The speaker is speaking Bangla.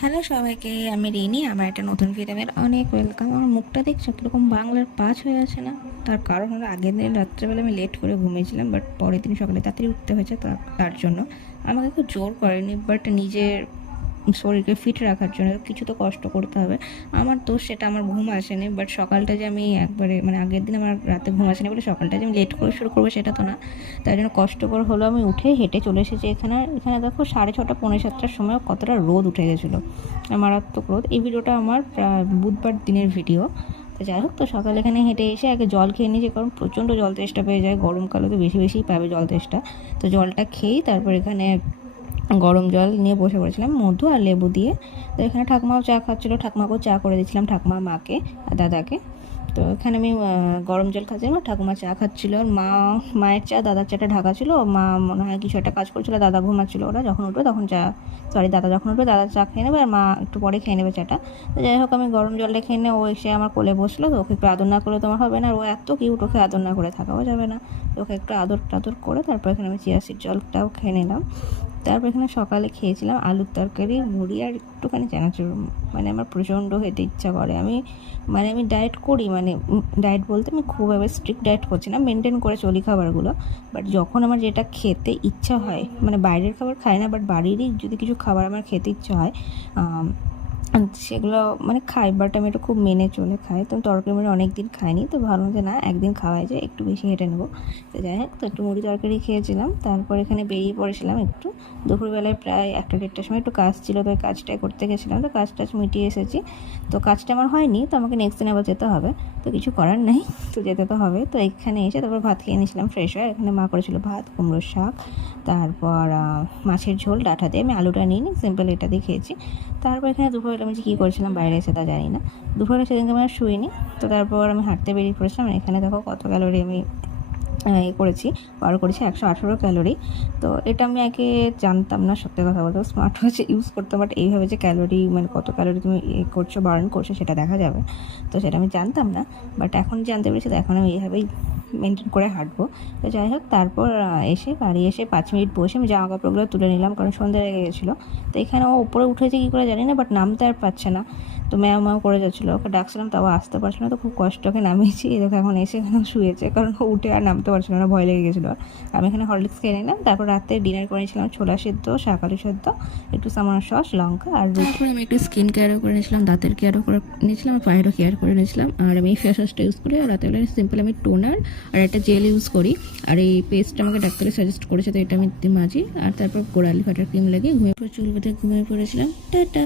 হ্যালো সবাইকে, আমি রিনি। আমার একটা নতুন ভিডিওর অনেক ওয়েলকাম। আমার মুখটা দেখছো কীরকম বাংলার পাঁচ হয়ে আছে না? তার কারণ হলো আগের দিন রাত্রেবেলা আমি লেট করে ঘুমিয়েছিলাম, বাট পরের দিন সকালে তাড়াতাড়ি উঠতে হয়েছে। তার জন্য আমাকে খুব জোর করেনি, বাট নিজের শরীরকে ফিট রাখার জন্য কিছু তো কষ্ট করতে হবে। আমার দোষ, সেটা আমার ঘুম আসেনি, বাট সকালটা যে আমি একবারে মানে আগের দিন আমার রাতে ঘুম আসেনি বলে সকালটা যে আমি লেট করে শুরু করবো সেটা তো না। তাই জন্য কষ্টকর হলো, আমি উঠে হেঁটে চলে এসেছি এখানে। এখানে দেখো 6:30 পৌনে 7টার সময় কতটা রোদ উঠে গেছিলো, মারাত্মক রোদ। এই ভিডিওটা আমার বুধবার দিনের ভিডিও। তো যাই হোক, তো সকালে এখানে হেঁটে এসে আগে জল খেয়ে নিয়েছি, কারণ প্রচণ্ড জল তেষ্টা পেয়ে যায়। গরমকালে তো বেশি বেশিই পাবে জল তেষ্টা। তো জলটা খেয়েই তারপর এখানে গরম জল নিয়ে বসে পড়েছিলাম মধু আর লেবু দিয়ে। তো এখানে ঠাকুমাও চা খাচ্ছিলো, ঠাকুমাকেও চা করে দিচ্ছিলাম, ঠাকুমা মাকে আর দাদাকে। তো এখানে আমি গরম জল খাচ্ছিলাম, ঠাকুমা চা খাচ্ছিল। আর মায়ের চা, দাদার চাটা ঢাকা ছিল। মা মনে হয় কিছু একটা কাজ করছিল, দাদা ঘুমাচ্ছিল। ওরা যখন উঠবে তখন চা, দাদা যখন উঠবে দাদা চা খেয়ে নেবে, আর মা একটু পরে খেয়ে নেবে চাটা। তো যাই হোক, আমি গরম জলটা খেয়ে নিয়ে ও এসে আমার কোলে বসলো। তো ওকে একটু আদর না করলে তোমার হবে না, আর ও এত কিউট, ওকে আদর না করে থাকাও যাবে না। তো ওকে একটু আদর টাদর করে তারপর এখানে আমি চিয়া সিড জলটাও খেয়ে নিলাম। তারপর এখানে সকালে খেয়েছিলাম আলুর তরকারি, মুড়ি আর একটুখানি চানাচুর। মানে আমার প্রচণ্ড খেতে ইচ্ছা করে। আমি ডায়েট করি, ডায়েট বলতে আমি খুব এবার স্ট্রিক্ট ডায়েট করছি না, মেনটেন করে চলি খাবারগুলো। বাট যখন আমার যেটা খেতে ইচ্ছা হয়, মানে বাইরের খাবার খাই না, বাট বাড়িরই যদি কিছু খাবার আমার খেতে ইচ্ছা হয় সেগুলো মানে খাই। বাট আমি এটা খুব মেনে চলে খাই। তো তরকারি মুড়ি অনেক দিন খাইনি, তো ভাবলাম যে না, একদিন খাওয়াই যায়, একটু বেশি হেঁটে নেবো। তো যাই হোক, তো একটু মুড়ি তরকারি খেয়েছিলাম। তারপর এখানে বেরিয়ে পড়েছিলাম একটু দুপুরবেলায়, প্রায় 1-1:30টার সময় একটু কাজ ছিল, তো ওই কাজটাই করতে গেছিলাম। তো কাজটা মিটিয়ে এসেছি। তো কাজটা আমার হয়নি, তো আমাকে নেক্সট দিন আবার যেতে হবে। তো কিছু করার নেই, তো যেতে তো হবে। তো এখানে এসে তারপর ভাত খেয়ে নিয়েছিলাম ফ্রেশ হয়ে। এখানে মা করেছিল ভাত, কুমড়োর শাক, তারপর মাছের ঝোল ডাঁটা দিয়ে। আমি আলুটা নিইনি, সিম্পল এটা দিয়ে খেয়েছি। তারপর এখানে দুপুরবেলা আমি যে কী করছিলাম বাইরে এসে তা জানি না। দুপুরবেলা সেদিনকে আমি আর শুইনি। তো তারপর আমি হাঁটতে বেরিয়ে পড়েছিলাম। এখানে দেখো কত ক্যালোরি আমি করেছি, বার করেছি 118 ক্যালোরি। তো এটা আমি আগে জানতাম না, সত্যি কথা বলতে। স্মার্ট ওয়াচ ইউজ করতাম, বাট এইভাবে যে ক্যালোরি, মানে কত ক্যালোরি তুমি করছো, বার্ন করছো, সেটা দেখা যাবে। তো সেটা আমি জানতাম না, বাট এখন জানতে পেরেছি। তো এখন আমি এইভাবেই মেনটেন করে হাঁটবো। তো যাই হোক, তারপর এসে বাড়ি এসে 5 মিনিট বসে আমি জামা কাপড়গুলো তুলে নিলাম, কারণ সন্ধ্যা লেগে গেছিলো। তো এখানে ও উপরে উঠেছে কী করে জানি না, বাট নামতে আর পারছে না। তো ম্যাও করে যাচ্ছিলো, ওকে ডাকছিলাম তাও আসতে পারছিল না। তো খুব কষ্ট ওকে নামিয়েছি। এরকম এখন এসে এখানে শুয়েছে, কারণ ও উঠে আর নামতে পারছিল না, ভয় লেগে গেছিলো। আমি এখানে হরলিক্স খেয়ে নিলাম। তারপর রাতে ডিনার করেছিলাম ছোলা সেদ্ধ, শাক আলু সেদ্ধ, একটু সামান্য সস, লঙ্কা আর তারপর আমি একটু স্কিন কেয়ারও করে নিয়েছিলাম, দাঁতের কেয়ারও করে নিয়েছিলাম, পায়েরও কেয়ার করে নিয়েছিলাম। আর আমি এই ফেস ওয়াশটা ইউজ করি, আর রাতেবেলা সিম্পল আমি টোনার আর একটা জেল ইউজ করি। আর এই পেস্টটা আমাকে ডাক্তারে সাজেস্ট করেছে, তো এটা আমি মাজি। আর তারপর গোড়ালি ফাটার ক্রিম লাগিয়ে চুল বেঁধে ঘুমিয়ে পড়েছিলাম। টাটা।